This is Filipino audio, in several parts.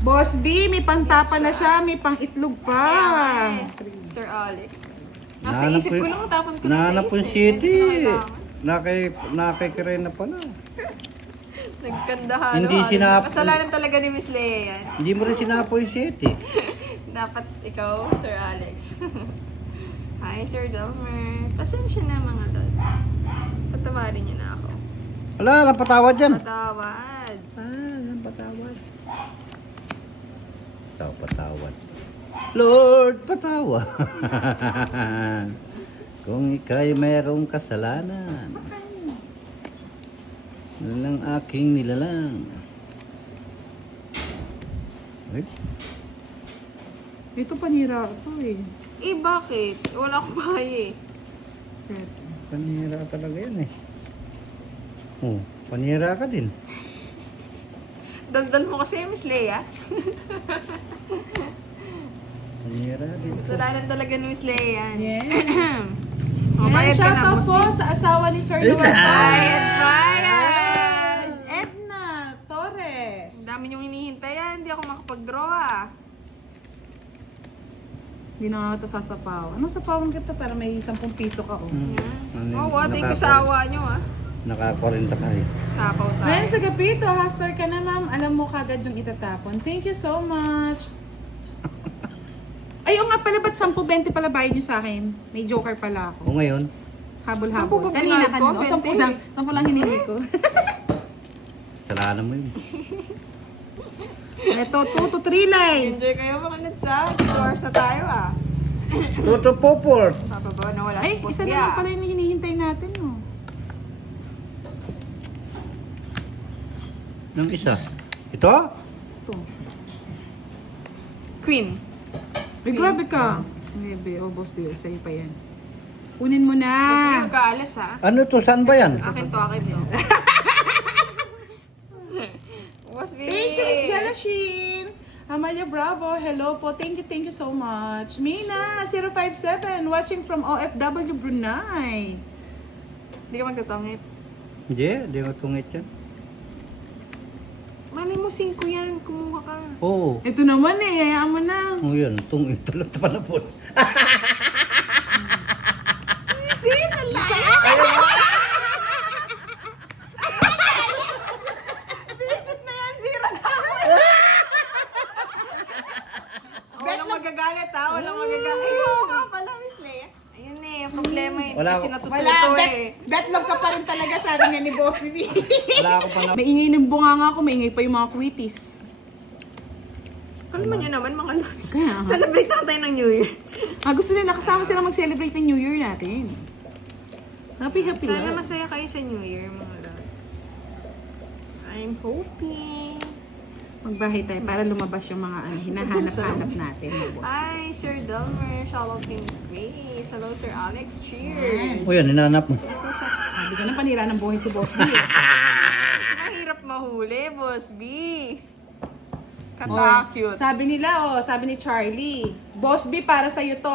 Boss B, may pangtapa na siya, may pang itlog pa. Sir Alex. Nasa Nahanap isip ko ko yung- lang, tapon ko na sa Nahanap ko yung isip. city. Hindi ko na kailangan. Nakikirain na pala. Nagkandahan. Hindi sinap- Kasalanan talaga ni Miss Leia yan. Hindi mo rin sinapo yung city. Dapat ikaw, Sir Alex. Hi, Sir Delmer. Pasensya na mga lods. Patawarin niyo na ako. Wala, napatawad yan. Patawad. Napatawad. Patawad. Lord, patawad. Kung ika'y mayroong kasalanan, ng aking nilalang. Ay, Ito panira ito eh. Bakit? Wala akong bahay eh. Shit. panira talaga yan eh. Oh, panira ka din. Daldal mo kasi, Miss Leia. Panira din. Kasalanan talaga ni Miss Leia yan. Yes. Mabayad ka na, Shoutout boss. po sa asawa ni Sir Noel Bayad, Yes, bayad! Edna Torres. Ang dami niyong hinihintay yan. Hindi ako makapag-draw ah. Hindi na nga ito sasapaw. Anong sapawan kita para may 10 piso ka oh. Oh, what? Thank you sa awa niyo ah. Naka-40 ka eh. Sapaw tayo. Friends, sa gabi ito, hashtag ka na ma'am. Alam mo kagad yung itatapon. Thank you so much. Ay, nga pala, ba't 10-20 pala bayad nyo sa akin? May joker pala ako. O ngayon, Habol-habol. 10 ba Kanina binayad ko? kanina. 20. 10 lang. 10 lang hiningi ko. kasalanan mo yun. Ito, 2 to 3 lines. Enjoy kayo mga lods ah. 2 hours na tayo ah. Toto Popors! Papabaw na wala Ay, si isa Posya. na lang pala yung hinihintay natin, no? Ng isa. Ito? Ito. Queen. Ay, grabe ka. Maybe, oh, boss deal. Sa'yo pa yan. Kunin mo na. Kasi magkaalas ah. Ano to? Saan ba yan? Akin to, akin to. Was Thank you, Miss Jelashin. Amalia Bravo, hello po. Thank you so much. Mina, 057, watching from OFW Brunei. Hindi ka magtatangit. Hindi mo tungit yan. Mali mo 5 yan. Kumuha ka. Oo. Ito naman eh, hayaan mo na. Oh, yan. Tungit. Tulad na panapon. Sin, ala! Visit na yan, zero na. Walang magagalit ha, walang magagalit. Ayun nga pala, Miss Leia. Ayun eh, ang problema yun. Wala Kasi ako. natututo Wala, eh. betlog ka pa rin talaga, sabi niya ni Boss V. Wala ako pa na... Maingay ng bunganga ko, maingay pa yung mga kwitis. Kalma nyo naman mga lods. Kaya nga. Celebrate na tayo ng New Year. Gusto nila, kasama sila mag-celebrate ng New Year natin. Happy Sana lang. masaya kayo sa New Year mga lods. I'm hoping. Magbahay tayo para lumabas yung mga hinahanap-hanap natin. Boss. Hi, Sir Delmer. Shoutout kay Miss Grace. Hello, Sir Alex. Cheers. O yan, hinanap mo. Sabi ko na panira ng buhay si Boss B. Mahirap mahuli, Boss B. Oh, Kata-cute. sabi nila, sabi ni Charlie, Boss B, para sa'yo to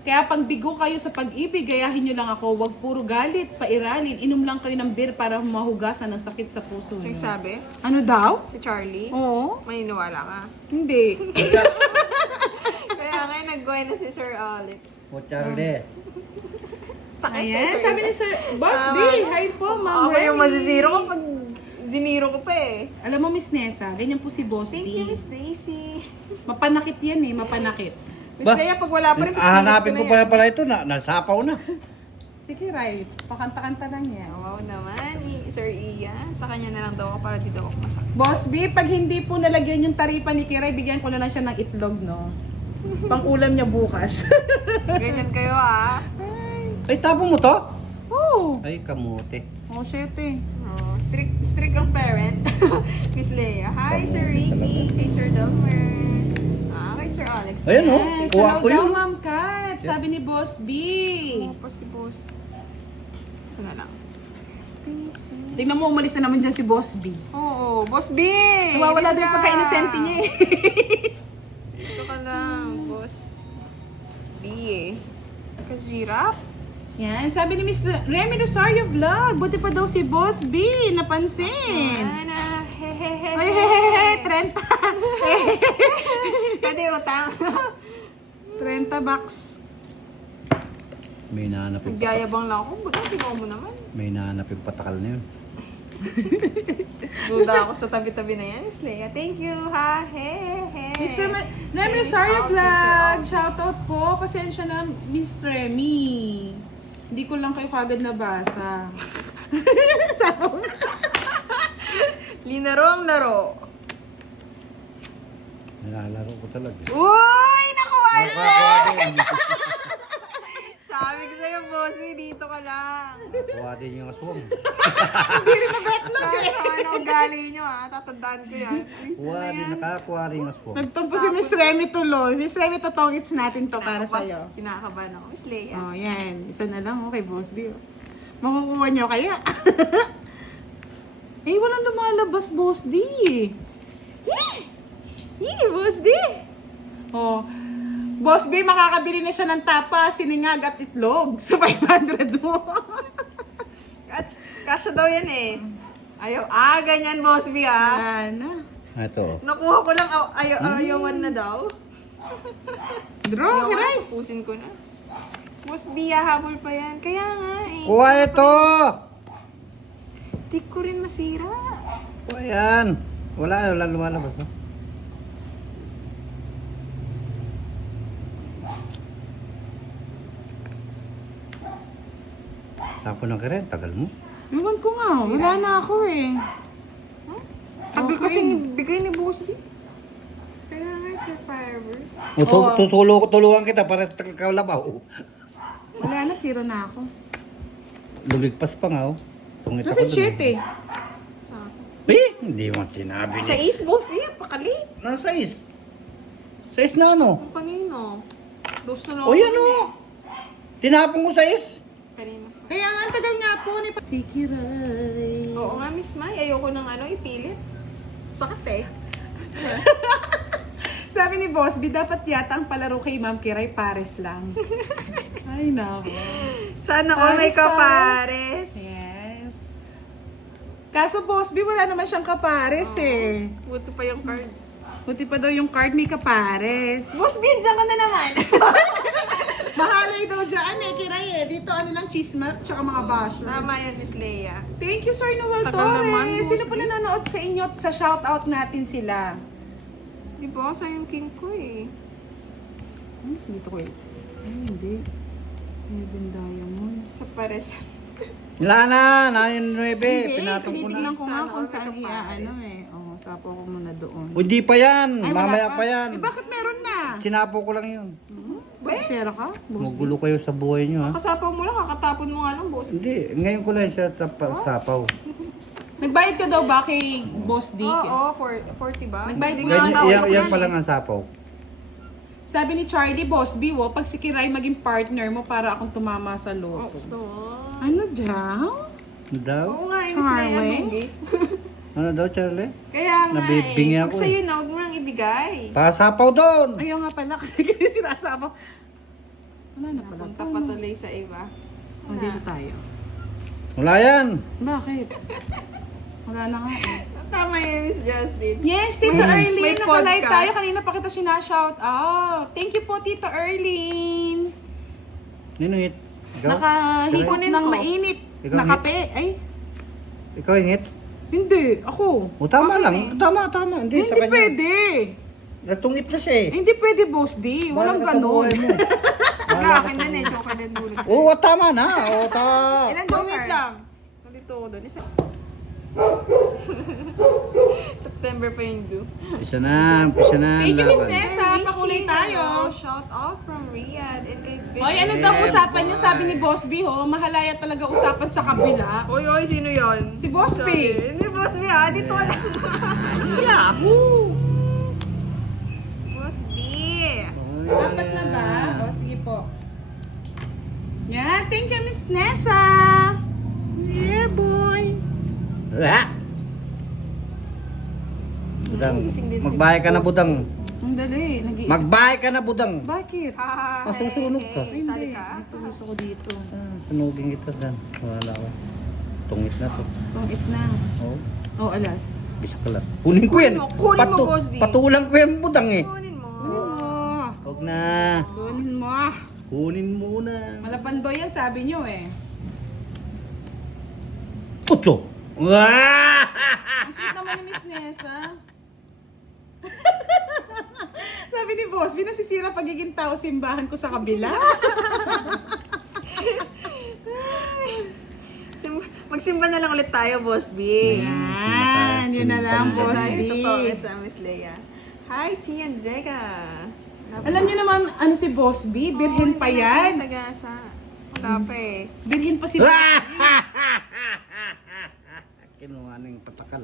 Kaya pag bigo kayo sa pag-ibig, gayahin nyo lang ako. Huwag puro galit, pairalin. Inom lang kayo ng beer para mahugasan ng sakit sa puso Sino nyo. sabi? Ano daw? Si Charlie? Oo. Maniniwala ka. Hindi. Kaya ngayon nag-goy na si Sir Alex. O Charlie. Sakit Ayan, Sir. sabi ni Sir, Boss B, hi po, Ma'am Ako yung Remy. mazizero kapag ziniro ko pa eh. Alam mo, Miss Nessa, ganyan po si Boss Thank B. you, Miss Daisy. Mapanakit yan mapanakit. Miss Leia, pag wala pa rin, Hanapin ko pipilit pala ito na. Nasapaw na. Sige, Ray, pakanta-kanta lang yan. Wow naman, Sir Ian. Sa kanya na lang daw ako para di daw ako masakit. Boss B, pag hindi po nalagyan yung taripa ni Kiray, bigyan ko na lang siya ng itlog, no? Pang-ulam niya bukas. Ganyan kayo ah. Ay, tapo mo to? Oh, Ay, kamote. oh shit eh. Oh, strict ang parent. Miss Leia. Hi, Sir Ricky. Kay Sir Delmer. Kay Sir Alex. Ayan, oh. Yes, Kuha hello ko daw, yun. Ma'am Kat. Sabi ni Boss B. Oh, pa si Boss. Isa na lang. Tignan mo, umalis na naman dyan si Boss B. Oo, Boss B! Nawawala din Ganda. yung pagka-inosente niya eh. Dito ka lang, Boss B eh. Kajirap? Yan, sabi ni Miss Remy Rosario Vlog. Buti pa daw si Boss B. Napansin. Ana, hehehe. Ay, hehehe, 30. Pwede utang. 30 bucks. May nahanap yung Nagyayabang lang ako. Ba't sigaw mo naman? May nahanap yung patakal na yun. Duda ako sa tabi-tabi na yan, Miss Leia. Thank you, ha? Mr. Remy Rosario Vlog, shoutout po. Pasensya na, Miss Remy. Hindi ko lang kayo kagad nabasa. Linaro ang laro. Nalalaro ko talaga. Uy! Nakuha mo! Nakakuha din. Sabi ko sa'yo, bossy, dito ka lang. Nakakuha din yung aswang. Sa ano ugali nyo, ha? Tatandaan ko yan. Nakakuha din yung aswang. Nagtampo si Miss Remy tuloy. Miss Remy, totoong it's natin to para sa'yo. Kinakabahan ako, Miss Leia. Oh, yan. Isa na lang, okay, Boss D. Makukuha nyo kaya? Eh, walang lumalabas, Boss D. Boss D! Oh, Boss B, makakabili na siya ng tapa, siningag at itlog sa 500 mo. Kasya daw yan eh. Ayaw, ganyan, Boss B, ha? Ano? Ito. Nakuha ko lang, ayawan na daw. Draw, kiray. Pusin ko na. Boss B, habol pa yan. Kaya nga eh. Kuha ito! Di ko rin masira. Kuha yan. Wala lumalabas. No? Tapo ng karen, tagal mo. Iwan ko nga, wala na ako eh. Tagal Okay. kasing bigay ni Boss D. Kaya nga, Sir Firebird. Tulungan kita para kalabaw. Wala na, zero na ako. Lumigpas pa nga, oh. Tungit ako Kasi dun, shit eh. Sa Hindi mo sinabi Sa niya. Ace, Boss D, pakali. Ano, size? Size na ano? Ang kanino. Dos na lang. O yan, oh. Tinapon ko size. Kanina. Kaya nga, ang tagal nga po ni Sikiray. Oo nga, Miss Mai. Ayoko ng ipilit. Sakit eh. Sabi ni Boss B, dapat yata ang palaro kay Ma'am Kiray pares lang. Ay, nako. Sana all may Pares, kapares. Yes. Kaso Boss B, wala naman siyang kapares eh. Buti pa yung card. Buti pa daw yung card may kapares. Boss B, dyan ka na naman. Mahalay daw dyan eh, Kiray eh. Dito ano lang, chismat, tsaka mga basher. Tama yan, Miss Leia. Thank you, Sir Noel Tagal naman, Torres. Boss Sino po B. nanonood sa inyo at sa shoutout natin sila? Di ba? Sa yung king ko eh. Dito ko eh. Ay, hindi. Heaven Diamond. Sa pares. Wala na, 9-9. Hindi, Pinatong ko na. tinitignan ko nga Sana kung all saan may ano eh. Oo, sapo ko muna doon. Hindi pa yan. Ay, wala Mamaya pa yan. Eh, bakit meron na? Sinapo ko lang yun. Sera ka? Boss D? Magulo kayo sa buhay nyo, ha? Kasapaw mo lang, kakatapon mo nga lang, Boss. Hindi, ngayon ko lang siya sapaw. Nagbayad ka daw ba kay Boss D? Oo, 40 ba? Nagbayad Hindi mo nga na ako. Yan pa lang ang sapaw. Sabi ni Charlie, Boss B, pag si Kiray maging partner mo para akong tumama sa loob. Gusto mo? Ano daw? Ano daw? Oo nga, Miss Leia, Charlie? hindi. Ano daw, Charlie? Kaya nga Nabibingi eh. ako Pag sa'yo na, huwag mo nang ibigay. Pasapaw doon! Ayaw nga pala kasi kaya sinasabaw. Wala na pala. Punta pa tuloy sa iba. Oh, dito tayo. Wala yan. Bakit? Wala na nga eh. Tama yun, Miss Justin. Yes, Tito Erlene. may Naka-live podcast. tayo. Kanina pa kita sinashout out. Thank you po, Tito Erlene. Ninungit. Ikaw? Nakahigop Kunin ng ko. mainit. Ikaw, Nakape. Ay, Ikaw ingit? hindi. Ako. O tama lang. Tama. Hindi, Hindi sa kanya. pwede. Natungit na siya eh. Hindi pwede, Boss D. Walang Bahala ka sa ganon. buhay mo. Wala, akin na eh. Joker na dulot. Oo, tama na. Oo, Ilan Joker? Joker? lang. Nalito ko doon. September pa yung due. Pisa na. Thank you, Miss laban. Nessa. Pakulay tayo. Shout off from Riyadh and kay Vic. Oy, ano daw usapan niyo? Sabi ni Boss B, ho, mahalaya talaga usapan sa kabila. Oy, sino yon? Si Boss B. Hindi, Boss B ha. Dito ka lang. Yahoo! Boss B. Dapat na ba? O, sige po. Yan, thank you, Miss Nessa. Yeah, boy. Ah! Budang. Gising din si Magbahay ka na, Budang. Ang dali, nag-iisip. Magbahay ka na, Budang. Bakit? Masusunog ka. Ay, Sali hindi. ka. Ito, gusto ko dito. Sunugin kita dyan. Wala ko. Tungit na to. Itong it na. Oo. O, alas. Bisa ka lang. Kunin ko yan. Kunin mo, Boss D. Patulang ko yan budang eh. Kunin mo. Huwag na. Kunin mo. Kunin muna. Malapando yan, sabi nyo eh. Ocho. Wah! Ang sweet naman ni Miss Nessa. Sabi ni Boss, nasisira pagiging tao simbahan ko sa kabila. Magsimba na lang ulit tayo, Boss B. Yan, yun na lang, Boss Tayo B. sa comments sa Miss Leia. Hi, Tian Zega. Alam niyo naman, ano si Boss B? Birhen pa yan. Sagasa. Wala pa eh. Birhen pa si Boss B. Kinuha na yung patakal.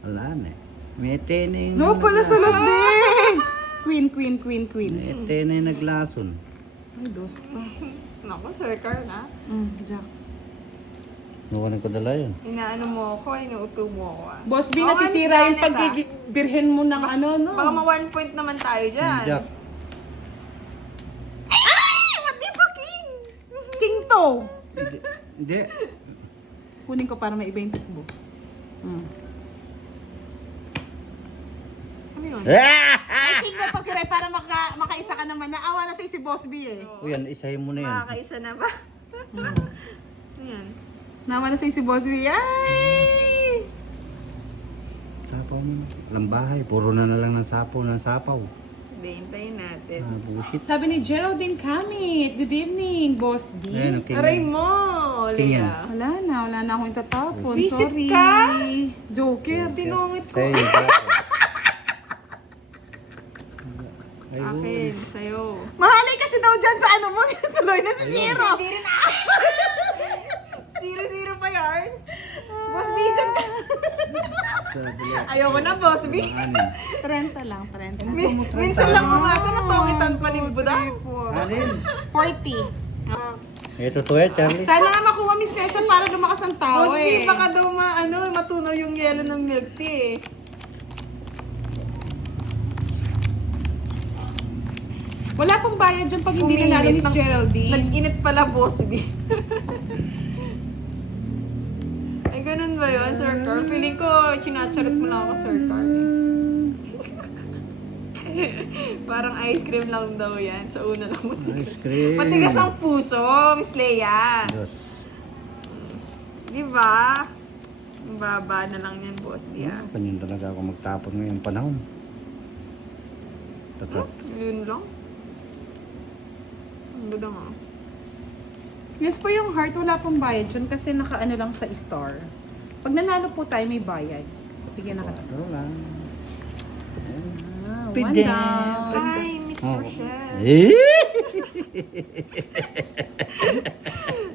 Wala na eh. May tening. No, pala sa last din. Queen. May tening naglason. Ay, dos pa. Naku, Sir Carl na. Jack. Nakuha ko dala yun. Inaano mo ako, inuuto mo ako ah. Boss B, Oo, nasisira yung Miss Janet, pagiging birhen mo ng ano, no? Baka ma-1 point naman tayo dyan. Jack. Ay! What the fucking? King to! Hindi. Kunin ko para maiba yung tikbo. Ano yun? Ay, king na to, Kiray, para makaisa ka naman. Naawa na sa'yo si Boss B eh. O yan, isahin mo na yan. Makakaisa na ba? Ayan. Naawa na sa'yo si Boss B. Ay! Sapaw mo. Walang bahay. Puro na lang ng sapaw. Hindi, hintayin natin. Bullshit. Sabi ni Geraldine Kamit, good evening, Boss B. Ayan, okay. Aray mo, Tingin. Leia. Wala na akong itatapon. Visit Sorry. ka? Joker. Tinungit ko. Sa'yo. Ay, Akin, sa'yo. Mahalay kasi daw dyan sa ano mo. Tuloy na si Zero. 0-0 pa yarn. Boss B, dyan ka. sabi niya. Ayoko na, Boss B. 30 lang, 30. Minsan lang umasa na tongitan pa ni Buda. Anin? 40. Ito to eh, Charlie. Sana nga makuha Miss Nessa para lumakas ang tao Boss eh. B, baka daw matunaw yung yelo ng milk tea eh. Wala pang bayad dyan pag hindi nanalo Miss Geraldine. Nag-init pala, Boss B. Ay, ganun ba yun, Sir Carl? Feeling ko, chinacharot mo lang ako, Sir Carl. Parang ice cream lang daw yan. Sa una lang mo. Ice cream. Matigas ang puso, Miss Leia. Diyos. Di ba? Ang baba na lang yan, Boss D. Ah. Ganyan talaga ako magtapon ngayong panahon. Tatot. Yun lang. Ang ganda nga. Yes po yung heart, wala pong bayad dyan kasi nakaano lang sa star. Pag nanalo po tayo, may bayad. Bigyan na ka. Ito lang. Ah, Pide. one down. Hi, Miss Oh. Rochelle. Eh?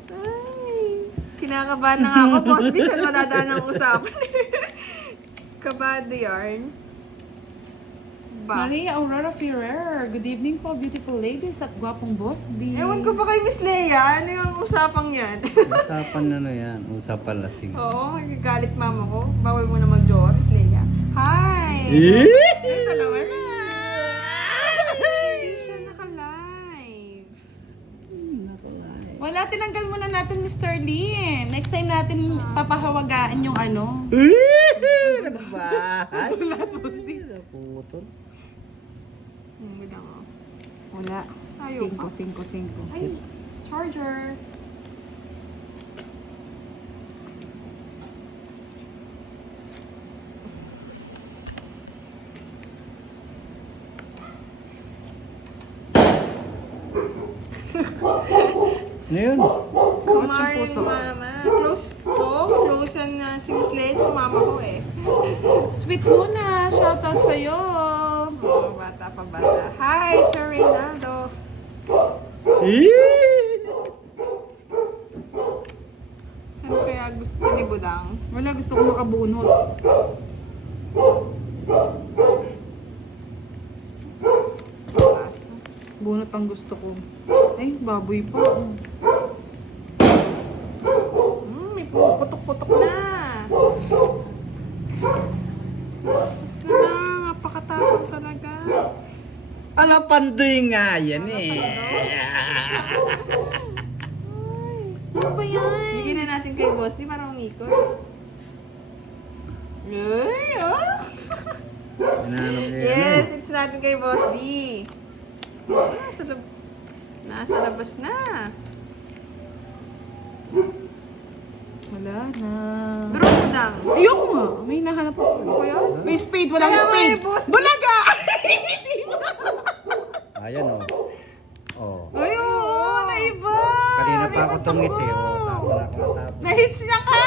Ay, kinakabahan na nga ako, Boss B. Saan madadaan ang usapan? Kabado yarn. Ba? Maria Aurora Ferrer, good evening po, beautiful ladies at gwapong Boss D. Ewan ko ba kay Miss Leia? Ano yung usapang yan? Usapan na na yan. Usapan lasing. Oo, magagalit mama ko. Bawal mo na mag-jowa, Miss Leia. Hi! Eh? Ito dalawa na. Hindi siya naka-live. Wala, tinanggal muna natin Mr. Lin. Next time natin papahawagaan yung ano. Nagbahay. Lahat Boss D. Naputol. Ang ganda nga. Wala. Ayaw pa. 5. Ay, charger. Ano yun? Kumari puso. mama. Close yan na si Miss Leia yung mama ko eh. Sweet Luna, shoutout sa'yo. Oh, bata pa bata. Hi, Sir Reynaldo. Saan kaya gusto ni Budang? Wala, gusto ko makabunot. Taas na. Bunot ang gusto ko. Ay, baboy pa. May putok-putok na. Tapos na lang. Napakatapang talaga. Ala, pandoy nga yan eh. Ano ba yan? Bigyan na natin kay Boss. Di parang umikot. Uy, oh. Hinahanap niya yan Yes, eh. it's natin kay Boss D. Nasa labas na. Wala na. Draw mo lang. Ayoko nga. May nahanap ako. Kuya? May spade, walang Kaya spade. may boss. Bulaga! Ayan oh. Oh. Ay, oo, naiba. Kanina pa May ako tungit eh. pagtabo. Oh, tama na ako natapos. Na-hits niya ka!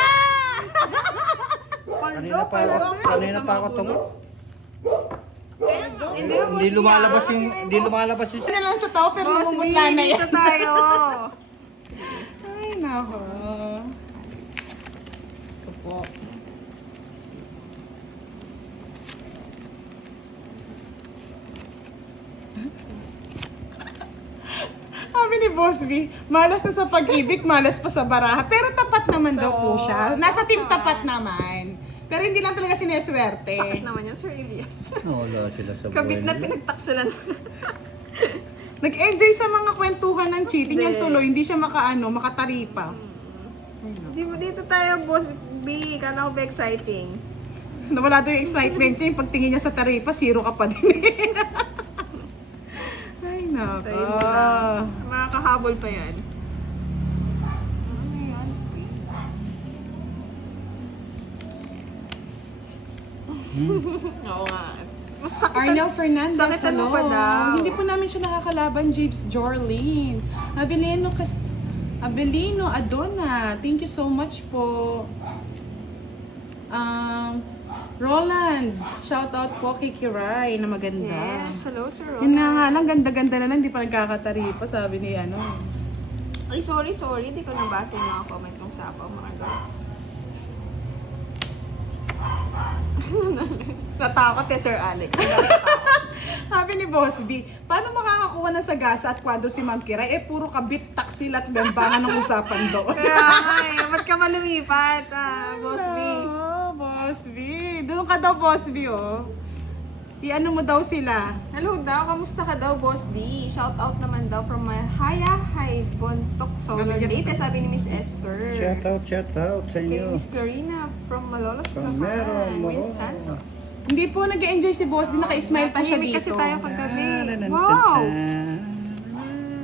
Kanina pa ako tungit. Hindi mo Hindi lumalabas yung Siya lang sa tao, pero Boss D, namumutla na yan. dito tayo. Ay, nako. Ito po. Sabi ni Boss B, malas na sa pag-ibig, malas pa sa baraha. Pero tapat naman daw po siya. Nasa team tapat naman. Pero hindi lang talaga sineswerte. Sakit naman yan, Sir Elias. Wala sila sa buhay Kabit na nila. pinagtaksulan. Nag-enjoy sa mga kwentuhan ng cheating. Yan Hindi. tuloy, hindi siya makataripa. Dito tayo, Boss B. Kala ko ba exciting? Nawala daw yung excitement niya. Yung pagtingin niya sa taripa, zero ka pa din. Ay, nako. So, yun lang. Makakahabol pa yan. Ano yan, spades? Oo nga. Masakit. Arnel Fernandez, Sakitan mo hello. pa daw. Hindi po namin siya nakakalaban, James Jorlin. Abelino Adona, thank you so much po. Roland, shout out po kay Kiray na maganda. Yes, hello, Sir Yun Ron. na nga lang, ganda-ganda na lang, di pa nagkakataripa, sabi ni ano. Ay, sorry. Hindi ko nabasa yung mga comment kong sapaw, mga girls. Natakot eh, Sir Alex. Sabi ni Boss B, paano makakakuha ng sagasa at kwadro si Ma'am Kiray? Eh, puro kabit, taksil at bembangan ng usapan doon. Kaya nga eh, ba't ka malumipat, Boss B? Oo, Boss B. Doon ka daw, Boss B, oh. I-ano mo daw sila. Hello daw, kamusta ka daw, Boss D? Shout out naman daw from my Hi Bontok Solar Date, sabi ni Miss Esther. Shout out sa Kay inyo. Miss Clarina from Malolos, From Meron, Win Malolos. Santos. Hindi po nag-enjoy si Boss B, naka-smile pa siya Tahimik dito. kasi tayo kagabi. Ah, Wow!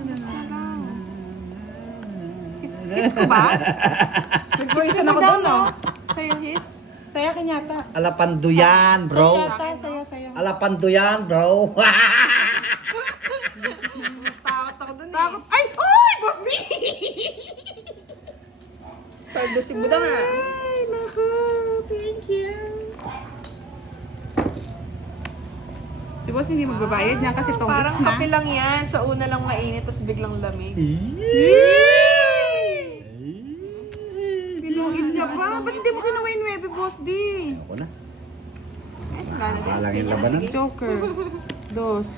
Yes na lang. Hits ko ba? Nag-voice ako doon, no? Sa'yo hits? Saya ka yata. Alapando yan, Saya bro. yata, saya. Alapando yan, bro. Takot ako dun Takot. Ay! Ay! Boss B! Paldo si Buda nga. Ay, naku. Thank you. Si Boss hindi magbabayad niya kasi tong Parang hits na. kape lang yan. Sa una lang mainit, tapos biglang lamig. Pinuin niya pa. Ba't hindi mo kinuha yung 9, Boss D? Ako na. Wala din. Walang Sige na, labanan. sige. Joker. Dos.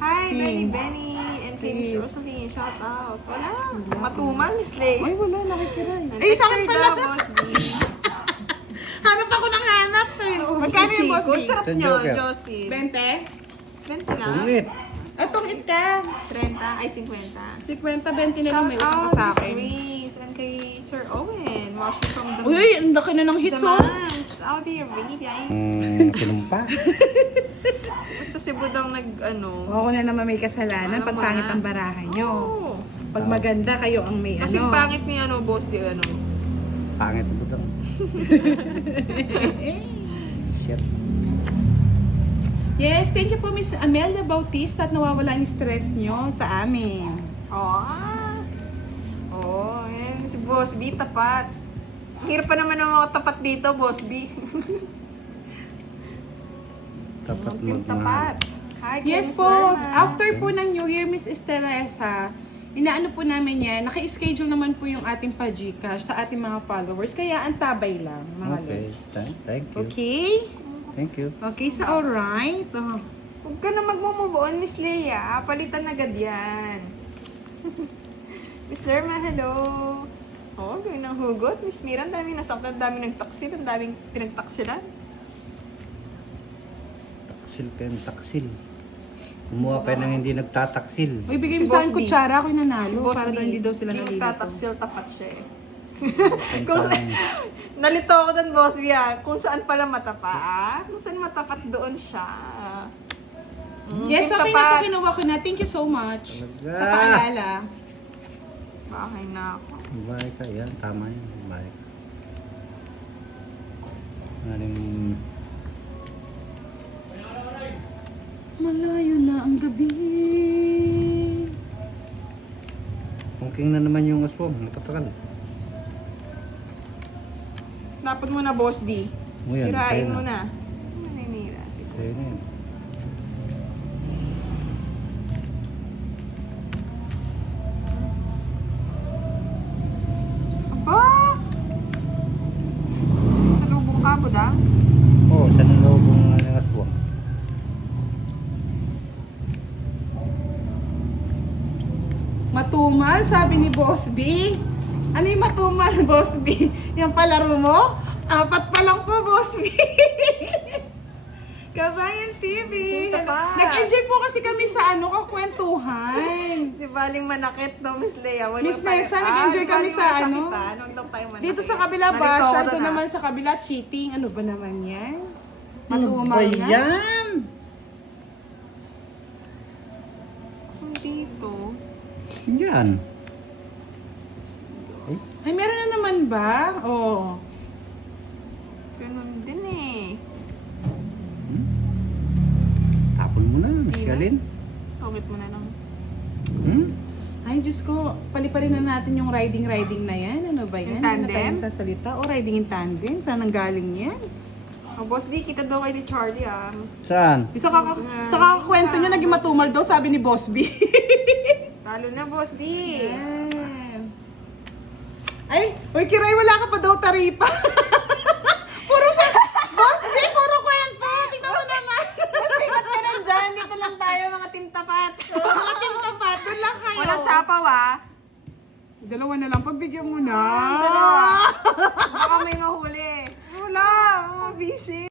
Hi, Hmm. Benny and kay Miss Please. Rosalie. Shout out. Wala. Matumal, Miss Lay. Ay, wala. Nakikiray. Ay, sa akin pala. Boss D. Hanap ako ng hanap eh. Magkano yung Boss D? Sarap Sa niyo, Joker. Justin. 20? 20 na? Tungit. Etong hit ka. 30, ay 50. 50, 20 na lang may Shout utang ka out, sa Miss akin. Grace, and kay Sir Owen. Watching from the Uy, ang laki na ng hits oh. Saudi Arabia. Sinumpa. Basta si Budang nag-ano. Ako na naman may kasalanan Alam pag mo pangit na. ang barahan nyo. Oo. Pag maganda kayo ang may Kasi ano. pangit ni ano, boss, di ano. Pangit mo daw. Shit. Yes, thank you po Miss Amelia Bautista at nawawala ang stress nyo sa amin. Oh, yan. Si Boss B, tapat. Hirap pa naman ang mga tapat dito, Boss B. Tapat Yung tapat. Hi, kay Yes Miss po, Lorna. after po ng New Year, Miss Estelesa, inaano po namin yan, naka-schedule naman po yung ating pa-Gcash sa ating mga followers, kaya antabay lang, mga Okay. lods. Thank you. Okay? Thank you. Okay, so alright. Huwag ka na mag-move on, Miss Leia. Palitan agad yan. Miss Lerma, hello. Oh, gawin ng hugot. Miss Mira, ang daming nasaktan, ang daming nagtaksil, ang daming pinagtaksilan. Taksil kayong taksil. Kumuha kayo ng hindi nagtataksil. Uy, bigay Si mo sa akin Boss B. kutsara, ako'y nanalo. Boss para B, daw hindi daw sila yung nalilito. tataksil, tapat siya eh. Kung Nalito ako doon, boss Bia. Kung saan pala matapat. Kung saan matapat doon siya. Yes, yung okay na po, tapat. kinuha ko na. Thank you so much. Talaga. Sa paalala. Bahay na ako. Bahay ka, yan. Tama yan. Bahay ka. Maraming... Malayo na ang gabi. Kungking na naman yung aswang. Natatakal. Dapat mo na, boss D. O yan, Sirain kaya mo na. na. Naninira si boss. Kaya na yan. Aba! Sa lubong kabod, ah. Oo, sa nalobong ng aswang. Matumal, sabi ni Boss B. Ano yung matumal, Boss B? Yung palaro mo? 4 pa lang po, Boss B. Kabayan TV. Punta pa. Nag-enjoy po kasi kami sa kakwentuhan. Di baling manakit no, Miss Leia. Wag Miss lang tayo- Nessa, nag-enjoy di kami baling sa ano? masakitan. Huwag lang tayo manakit. Dito sa kabila Nalito ba? ako Siya, doon, ito ah. naman sa kabila, cheating. Ano ba naman yan? Ano Matumal ba na. yan? Dito. Yan. Ay, meron na naman ba? Oo. Ganun din eh. Tapon mo na, Miss Di na? Galin. Tawit mo na lang. Ay, Diyos ko, pali-pali na natin yung riding na yan. Ano ba yan? Yung Hindi na tayo tandem? sasalita. O, riding in tandem. Saan ang galing yan? Oh, boss D, kita daw kay ni Charlie ah. Saan? Sa kakakwento nyo, naging matumal daw, sabi ni Boss B. Talo na, boss D. Ay, uy, Kiray, wala ka pa daw taripa. Puro siya, Boss B, puro kwento. Tingnan mo naman. Mas bigat ka rin dyan. Dito lang tayo, mga tintapat. Mga tintapat, doon lang kayo. Walang sapaw ah. Dalawa na lang, pagbigyan mo na. Dalawa. Baka may mahuli. Wala, mga busy.